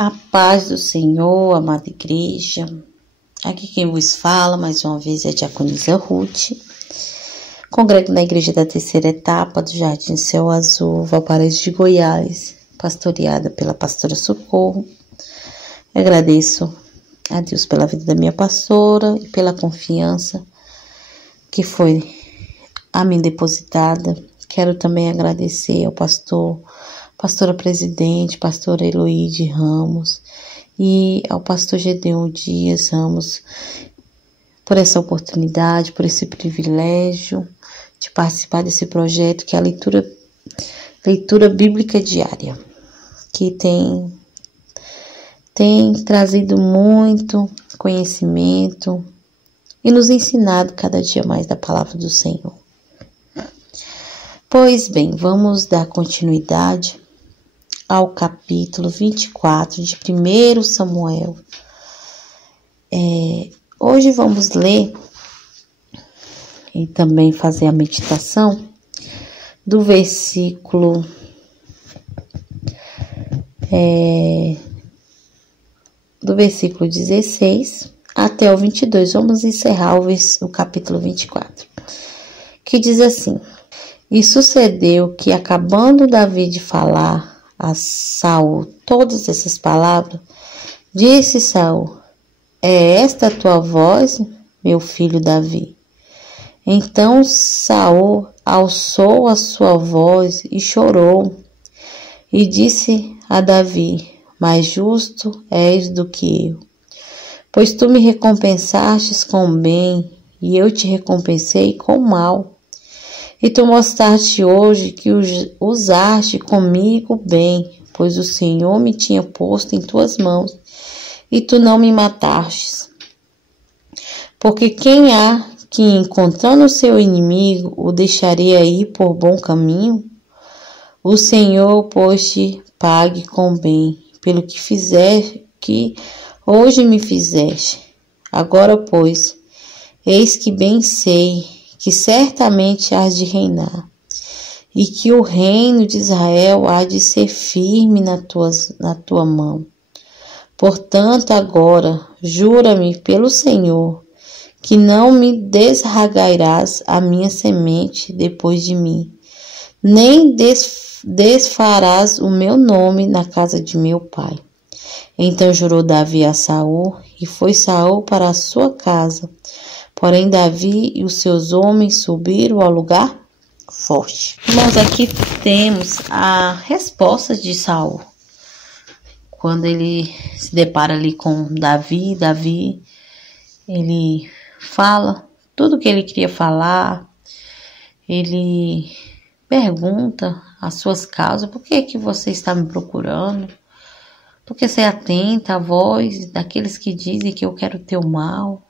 A paz do Senhor, amada igreja. Aqui quem vos fala, mais uma vez, é a diaconisa Ruth. Congrego na igreja da terceira etapa do Jardim Céu Azul, Valparaíso de Goiás, pastoreada pela pastora Socorro. Agradeço a Deus pela vida da minha pastora e pela confiança que foi a mim depositada. Quero também agradecer ao pastora presidente, pastora Eloide Ramos e ao pastor Gedeon Dias Ramos por essa oportunidade, por esse privilégio de participar desse projeto que é a leitura bíblica diária, que tem trazido muito conhecimento e nos ensinado cada dia mais da palavra do Senhor. Pois bem, vamos dar continuidade ao capítulo 24 de 1 Samuel. Hoje vamos ler e também fazer a meditação do versículo 16 até o 22. Vamos encerrar o capítulo 24, que diz assim: E sucedeu que, acabando Davi de falar a Saul todas essas palavras, disse Saul: É esta a tua voz, meu filho Davi? Então Saul alçou a sua voz e chorou, e disse a Davi: Mais justo és do que eu, pois tu me recompensastes com bem, e eu te recompensei com mal. E tu mostraste hoje que usaste comigo bem, pois o Senhor me tinha posto em tuas mãos, e tu não me matastes. Porque quem há que, encontrando o seu inimigo, o deixaria ir por bom caminho? O Senhor, pois, te pague com bem, pelo que que hoje me fizeste. Agora, pois, eis que bem sei que certamente hás de reinar, e que o reino de Israel há de ser firme na tua mão. Portanto, agora, jura-me pelo Senhor, que não me desarraigarás a minha semente depois de mim, nem desfarás o meu nome na casa de meu pai. Então jurou Davi a Saul, e foi Saul para a sua casa. Porém, Davi e os seus homens subiram ao lugar forte. Nós aqui temos a resposta de Saul. Quando ele se depara ali com Davi, ele fala tudo o que ele queria falar. Ele pergunta as suas causas: por que é que você está me procurando? Porque você atenta à voz daqueles que dizem que eu quero teu mal.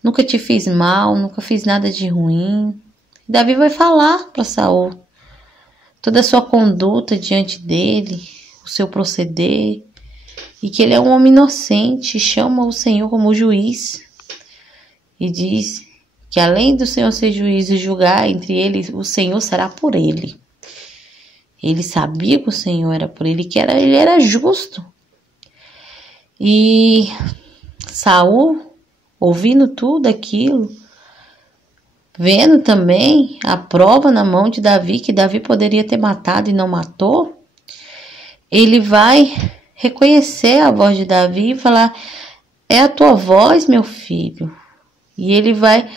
Nunca te fiz mal, nunca fiz nada de ruim. Davi vai falar para Saul toda a sua conduta diante dele, o seu proceder, e que ele é um homem inocente, chama o Senhor como juiz, e diz que além do Senhor ser juiz e julgar entre eles, o Senhor será por ele. Ele sabia que o Senhor era por ele, que ele era justo. E Saul, ouvindo tudo aquilo, vendo também a prova na mão de Davi, que Davi poderia ter matado e não matou, ele vai reconhecer a voz de Davi e falar: é a tua voz, meu filho. E ele vai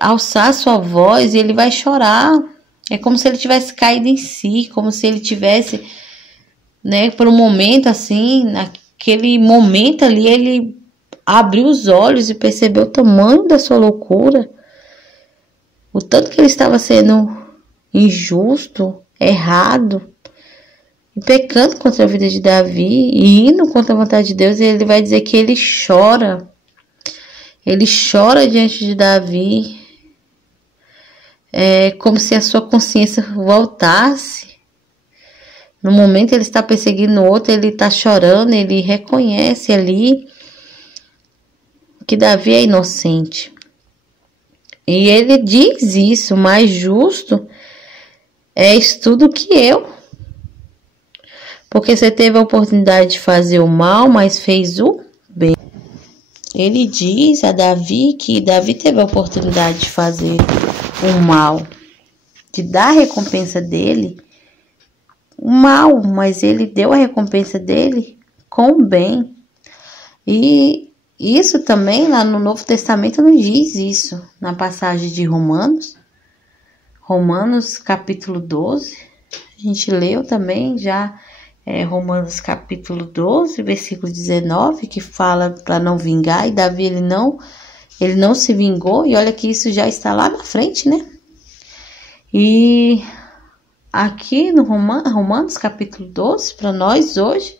alçar sua voz e ele vai chorar. É como se ele tivesse caído em si, como se ele tivesse, por um momento assim, naquele momento ali, ele abriu os olhos e percebeu o tamanho da sua loucura, o tanto que ele estava sendo injusto, errado, e pecando contra a vida de Davi, e indo contra a vontade de Deus. E ele vai dizer que ele chora diante de Davi, como se a sua consciência voltasse. No momento ele está perseguindo o outro, ele está chorando, ele reconhece ali que Davi é inocente. E ele diz isso: mais justo és tu do que eu, Porque você teve a oportunidade de fazer o mal, mas fez o bem. Ele diz a Davi que Davi teve a oportunidade de fazer o mal, de dar a recompensa dele, o mal, mas ele deu a recompensa dele com o bem. E isso também lá no Novo Testamento não diz isso, na passagem de Romanos capítulo 12, a gente leu também já Romanos capítulo 12, versículo 19, que fala para não vingar, e Davi ele não se vingou, e olha que isso já está lá na frente, né? E aqui no Romanos capítulo 12, para nós hoje,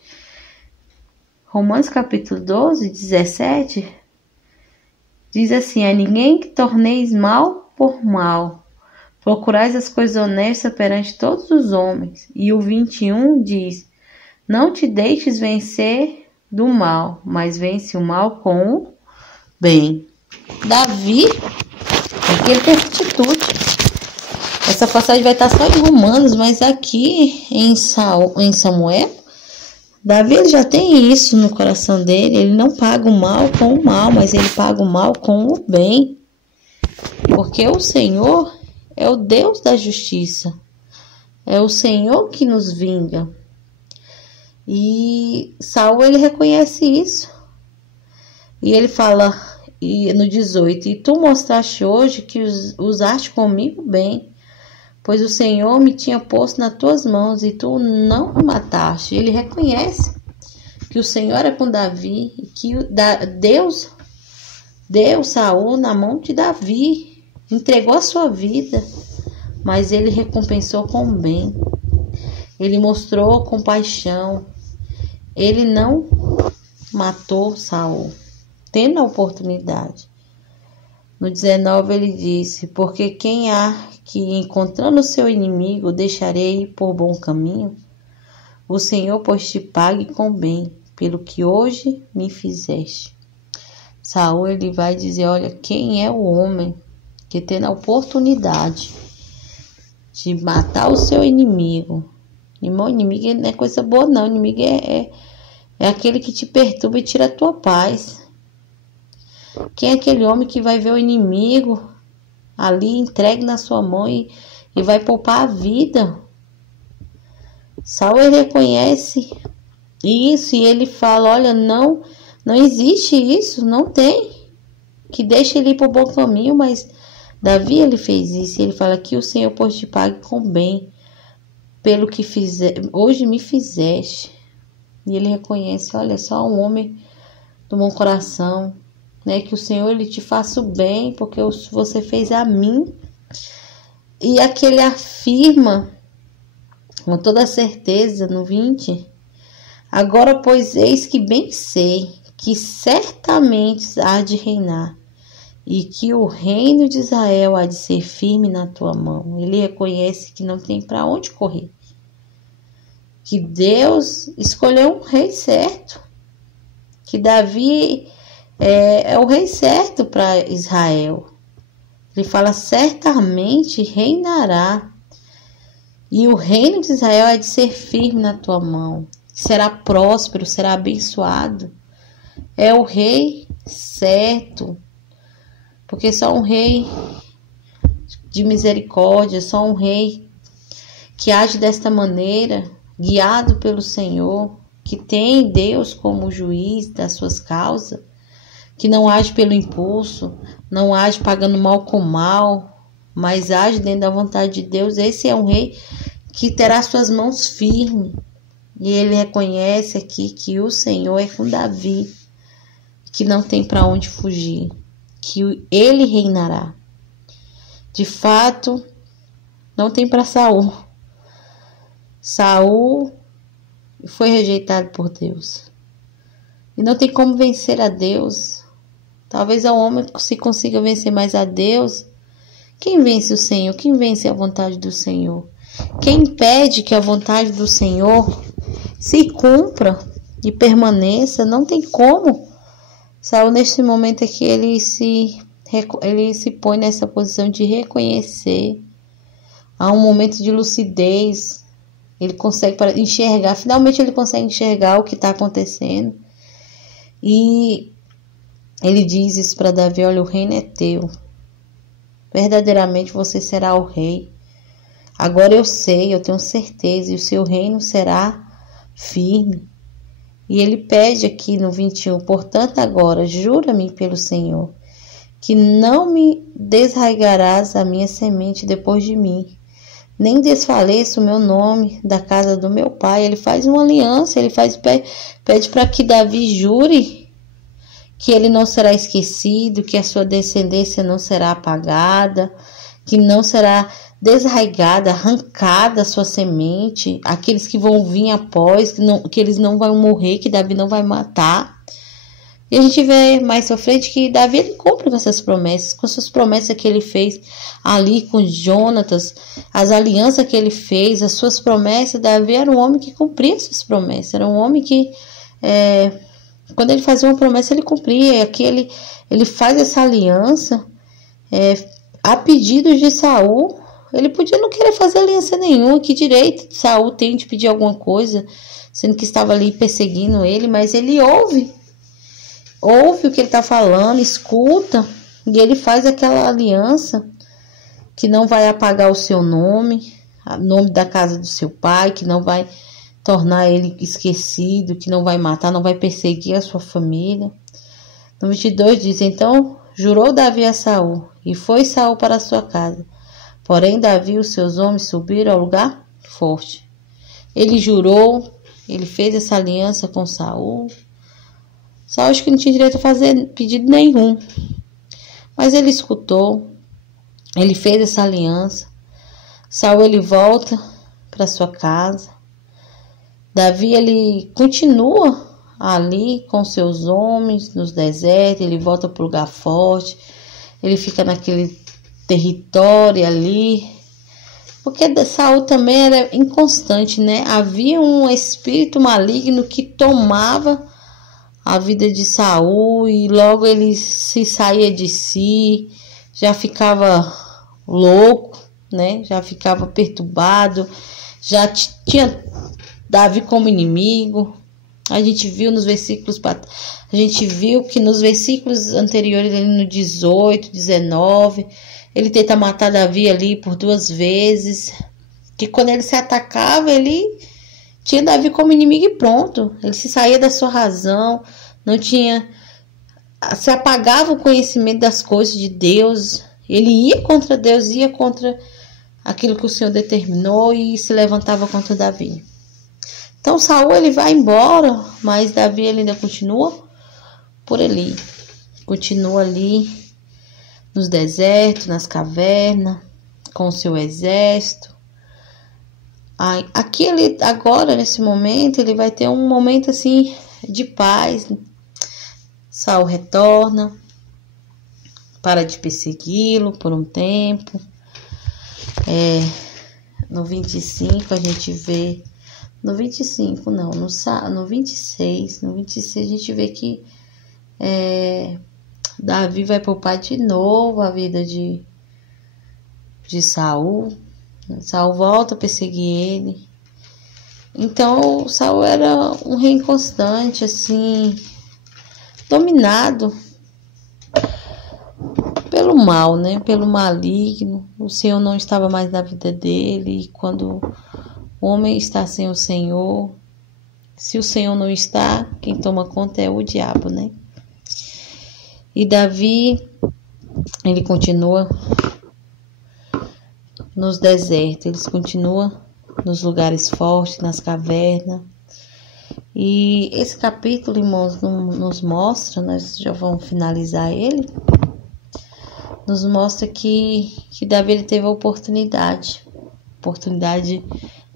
Romanos capítulo 12, 17, diz assim: a ninguém que torneis mal por mal, procurais as coisas honestas perante todos os homens. E o 21 diz: não te deixes vencer do mal, mas vence o mal com o bem. Davi, aqui ele tem atitude. Essa passagem vai estar só em Romanos, mas aqui em Samuel, Davi ele já tem isso no coração dele. Ele não paga o mal com o mal, mas ele paga o mal com o bem. Porque o Senhor é o Deus da justiça. É o Senhor que nos vinga. E Saul ele reconhece isso. E ele fala no 18: e tu mostraste hoje que usaste comigo bem, pois o Senhor me tinha posto nas tuas mãos e tu não me mataste. Ele reconhece que o Senhor é com Davi e que Deus deu Saul na mão de Davi, entregou a sua vida, mas ele recompensou com o bem. Ele mostrou compaixão. Ele não matou Saul, tendo a oportunidade. No 19 ele disse: porque quem há que, encontrando seu inimigo, deixarei ir por bom caminho? O Senhor, pois, te pague com bem, pelo que hoje me fizeste. Saul ele vai dizer: olha, quem é o homem que tendo a oportunidade de matar o seu inimigo? Irmão, inimigo não é coisa boa não, inimigo é aquele que te perturba e tira a tua paz. Quem é aquele homem que vai ver o inimigo ali entregue na sua mão e vai poupar a vida? Saul ele reconhece isso e ele fala: olha, não existe isso, não tem, que deixa ele ir para o bom caminho. Mas Davi ele fez isso e ele fala que o Senhor pois te pague com bem, pelo que hoje me fizeste. E ele reconhece: olha, só um homem do bom coração, né? Que o Senhor ele te faça o bem, porque você fez a mim. E aqui ele afirma com toda certeza no 20: agora, pois, eis que bem sei que certamente há de reinar, e que o reino de Israel há de ser firme na tua mão. Ele reconhece que não tem para onde correr, que Deus escolheu um rei certo, que Davi é o rei certo para Israel. Ele fala: certamente reinará, e o reino de Israel é de ser firme na tua mão, será próspero, será abençoado. É o rei certo, porque só um rei de misericórdia, só um rei que age desta maneira, guiado pelo Senhor, que tem Deus como juiz das suas causas, que não age pelo impulso, não age pagando mal com mal, mas age dentro da vontade de Deus. Esse é um rei que terá suas mãos firmes. E ele reconhece aqui que o Senhor é com Davi, que não tem para onde fugir, que ele reinará. De fato, não tem para Saul. Saul foi rejeitado por Deus. E não tem como vencer a Deus. Talvez o homem se consiga vencer, mais a Deus. Quem vence o Senhor? Quem vence a vontade do Senhor? Quem impede que a vontade do Senhor se cumpra e permaneça? Não tem como. Saul, neste momento aqui, ele se põe nessa posição de reconhecer. Há um momento de lucidez, Ele consegue enxergar, finalmente ele consegue enxergar o que está acontecendo. E ele diz isso para Davi: olha, o reino é teu. Verdadeiramente você será o rei. Agora eu sei, eu tenho certeza, e o seu reino será firme. E ele pede aqui no 21, portanto agora, jura-me pelo Senhor, que não me desraigarás a minha semente depois de mim, nem desfaleça o meu nome da casa do meu pai. Ele faz uma aliança, pede para que Davi jure que ele não será esquecido, que a sua descendência não será apagada, que não será desraigada, arrancada a sua semente, aqueles que vão vir após, que eles não vão morrer, que Davi não vai matar. E a gente vê mais pra frente que Davi ele cumpre com essas promessas, com suas promessas que ele fez ali com Jonatas, as alianças que ele fez, as suas promessas. Davi era um homem que cumpria suas promessas, era um homem que quando ele fazia uma promessa ele cumpria. E aqui ele faz essa aliança a pedido de Saul. Ele podia não querer fazer aliança nenhuma, que direito Saul tem de pedir alguma coisa, sendo que estava ali perseguindo ele, mas ele ouve o que ele está falando, escuta, e ele faz aquela aliança que não vai apagar o seu nome, o nome da casa do seu pai, que não vai tornar ele esquecido, que não vai matar, não vai perseguir a sua família. No 22 diz: então jurou Davi a Saul, e foi Saul para a sua casa. Porém Davi e os seus homens subiram ao lugar forte. Ele jurou, ele fez essa aliança com Saul. Saul acho que não tinha direito a fazer pedido nenhum, mas ele escutou, ele fez essa aliança. Saul ele volta para sua casa. Davi ele continua ali com seus homens nos desertos, ele volta para o lugar forte, ele fica naquele território ali, porque Saul também era inconstante, né? Havia um espírito maligno que tomava a vida de Saul e logo ele se saía de si, já ficava louco, né? Já ficava perturbado, já tinha Davi como inimigo. A gente viu que nos versículos anteriores, ali no 18, 19, ele tenta matar Davi ali por 2 vezes, que quando ele se atacava, ele tinha Davi como inimigo e pronto. Ele se saía da sua razão, se apagava o conhecimento das coisas de Deus. Ele ia contra Deus, ia contra aquilo que o Senhor determinou e se levantava contra Davi. Então Saul ele vai embora, mas Davi ele ainda continua por ali. Continua ali nos desertos, nas cavernas, com o seu exército. Aqui ele, agora, nesse momento, ele vai ter um momento assim de paz. Saul retorna, para de persegui-lo por um tempo. No 25 a gente vê, no 25 não, no 26 a gente vê que Davi vai poupar de novo a vida de Saul. Saul volta a perseguir ele. Então Saul era um rei inconstante, assim, dominado pelo mal, né? Pelo maligno. O Senhor não estava mais na vida dele. E quando o homem está sem o Senhor, se o Senhor não está, quem toma conta é o diabo, né? E Davi, ele continua nos desertos, ele continua nos lugares fortes, nas cavernas. E esse capítulo, irmãos, nos mostra, nós já vamos finalizar ele, nos mostra que Davi ele teve a oportunidade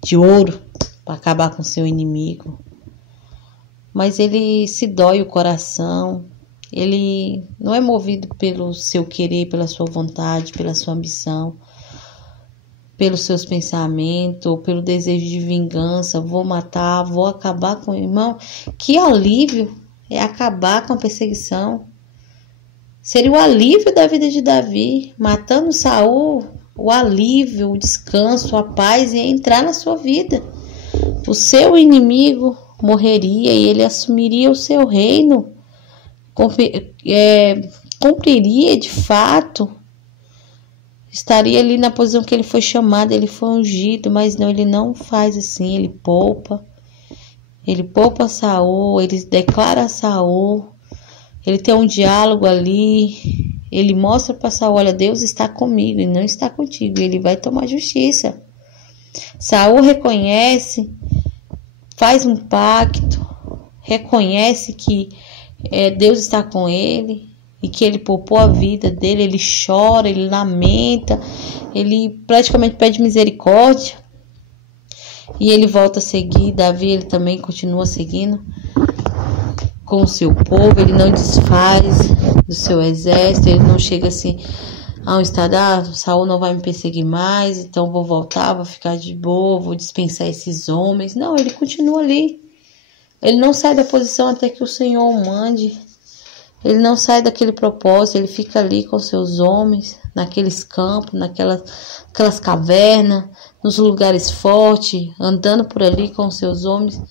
de ouro para acabar com seu inimigo. Mas ele se dói o coração, ele não é movido pelo seu querer, pela sua vontade, pela sua ambição, pelos seus pensamentos, ou pelo desejo de vingança, vou matar, vou acabar com o irmão. Que alívio é acabar com a perseguição. Seria o alívio da vida de Davi, matando Saul, o alívio, o descanso, a paz ia entrar na sua vida. o seu inimigo morreria e ele assumiria o seu reino, cumpriria de fato, estaria ali na posição que ele foi chamado, ele foi ungido, mas não, ele não faz assim, ele poupa Saul, ele declara a Saul, ele tem um diálogo ali, ele mostra para Saul, olha, Deus está comigo e não está contigo, ele vai tomar justiça. Saul reconhece, faz um pacto, reconhece que Deus está com ele e que ele poupou a vida dele, ele chora, ele lamenta, ele praticamente pede misericórdia e ele volta a seguir. Davi, ele também continua seguindo com o seu povo, ele não desfaz do seu exército, ele não chega assim a um estado, Saul não vai me perseguir mais, então vou voltar, vou ficar de boa, vou dispensar esses homens. Não, ele continua ali. Ele não sai da posição até que o Senhor o mande. Ele não sai daquele propósito, ele fica ali com seus homens, naqueles campos, naquelas cavernas, nos lugares fortes, andando por ali com seus homens.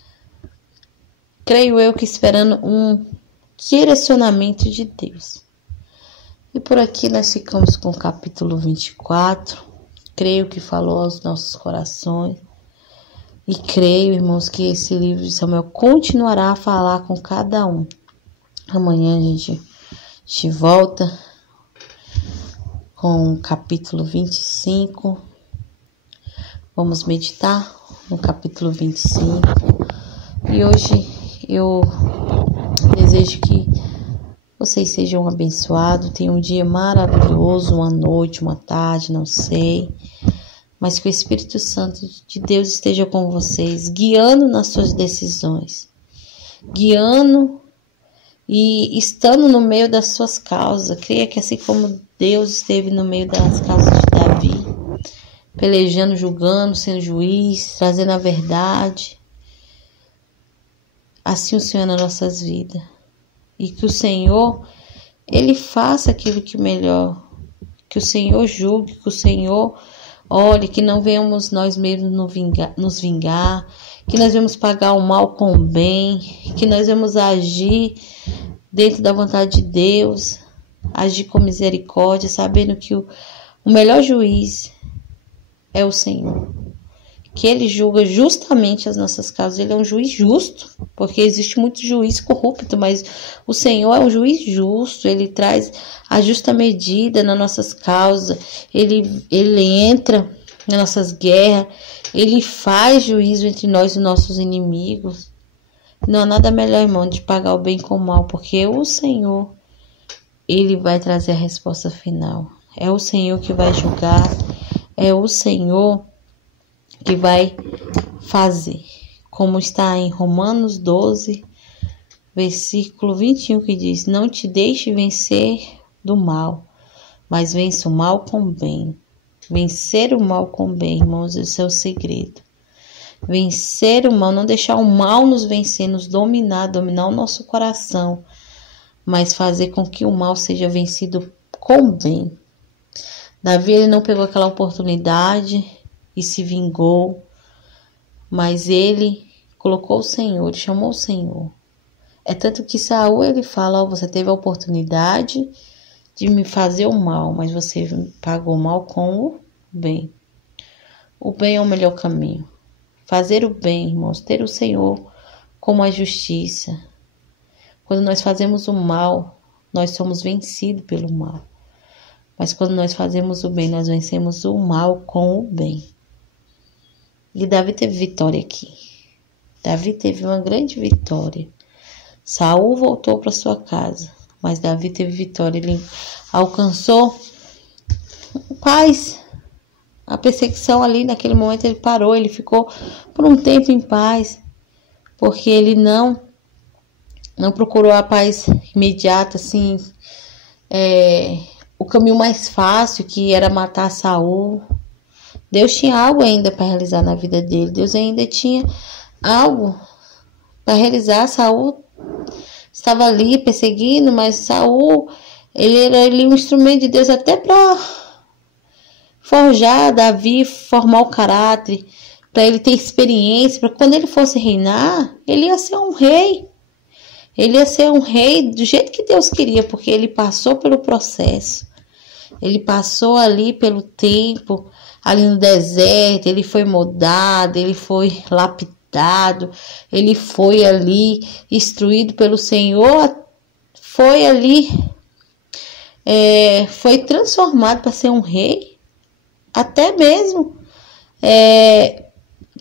Creio eu que esperando um direcionamento de Deus. E por aqui nós ficamos com o capítulo 24. Creio que falou aos nossos corações. E creio, irmãos, que esse livro de Samuel continuará a falar com cada um. Amanhã a gente volta com o capítulo 25. Vamos meditar no capítulo 25. E hoje eu desejo que vocês sejam abençoados, tenham um dia maravilhoso, uma noite, uma tarde, não sei. Mas que o Espírito Santo de Deus esteja com vocês, guiando nas suas decisões, guiando e estando no meio das suas causas. Creia que assim como Deus esteve no meio das causas de Davi, pelejando, julgando, sendo juiz, trazendo a verdade, assim o Senhor nas nossas vidas. E que o Senhor, Ele faça aquilo que melhor, que o Senhor julgue, que o Senhor olhe, que não venhamos nós mesmos nos vingar, que nós vamos pagar o mal com o bem, que nós vamos agir dentro da vontade de Deus, agir com misericórdia, sabendo que o melhor juiz é o Senhor. Que Ele julga justamente as nossas causas. Ele é um juiz justo, porque existe muito juiz corrupto, mas o Senhor é um juiz justo. Ele traz a justa medida nas nossas causas. Ele entra nas nossas guerras. Ele faz juízo entre nós e nossos inimigos. Não há nada melhor, irmão, de pagar o bem com o mal, porque o Senhor, Ele vai trazer a resposta final. É o Senhor que vai julgar. É o Senhor que vai fazer, como está em Romanos 12, versículo 21, que diz: não te deixe vencer do mal, mas vença o mal com o bem. Vencer o mal com o bem, irmãos, esse é o segredo. Vencer o mal, não deixar o mal nos vencer, nos dominar o nosso coração, mas fazer com que o mal seja vencido com o bem. Davi, ele não pegou aquela oportunidade e se vingou, mas ele colocou o Senhor, ele chamou o Senhor. É tanto que Saul, ele fala: você teve a oportunidade de me fazer o mal, mas você pagou o mal com o bem. O bem é o melhor caminho. Fazer o bem, irmãos, ter o Senhor como a justiça. Quando nós fazemos o mal, nós somos vencidos pelo mal. Mas quando nós fazemos o bem, nós vencemos o mal com o bem. E Davi teve vitória aqui. Davi teve uma grande vitória. Saul voltou para sua casa, mas Davi teve vitória. Ele alcançou paz. A perseguição ali, naquele momento, ele parou. Ele ficou por um tempo em paz, porque ele não procurou a paz imediata, assim, o caminho mais fácil, que era matar Saul. Deus tinha algo ainda para realizar na vida dele. Deus ainda tinha algo para realizar. Saul estava ali perseguindo, mas Saul, ele era um instrumento de Deus até para forjar Davi, formar o caráter, para ele ter experiência, para quando ele fosse reinar, ele ia ser um rei. Ele ia ser um rei do jeito que Deus queria, porque ele passou pelo processo. Ele passou ali pelo tempo, ali no deserto, ele foi moldado, ele foi lapidado, ele foi ali instruído pelo Senhor, foi ali, foi transformado para ser um rei, até mesmo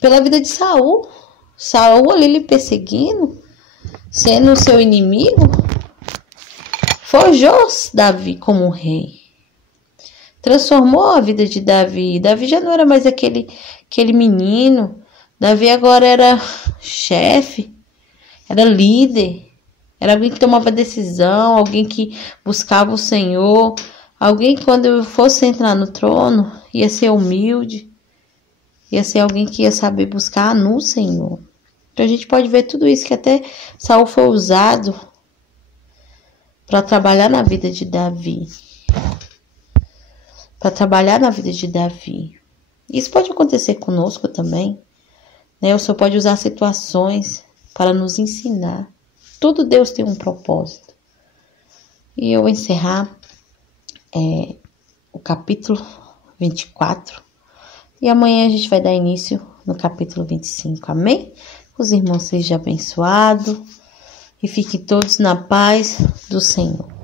pela vida de Saul. Saul ali lhe perseguindo, sendo o seu inimigo, forjou Davi como um rei. Transformou a vida de Davi. Davi já não era mais aquele menino. Davi agora era chefe, era líder, era alguém que tomava decisão, alguém que buscava o Senhor, alguém que quando fosse entrar no trono ia ser humilde, ia ser alguém que ia saber buscar no Senhor. Então a gente pode ver tudo isso, que até Saul foi usado para trabalhar na vida de Davi. Para trabalhar na vida de Davi. Isso pode acontecer conosco também, né? O Senhor pode usar situações para nos ensinar. Tudo Deus tem um propósito. E eu vou encerrar o capítulo 24. E amanhã a gente vai dar início no capítulo 25. Amém? Os irmãos sejam abençoados e fiquem todos na paz do Senhor.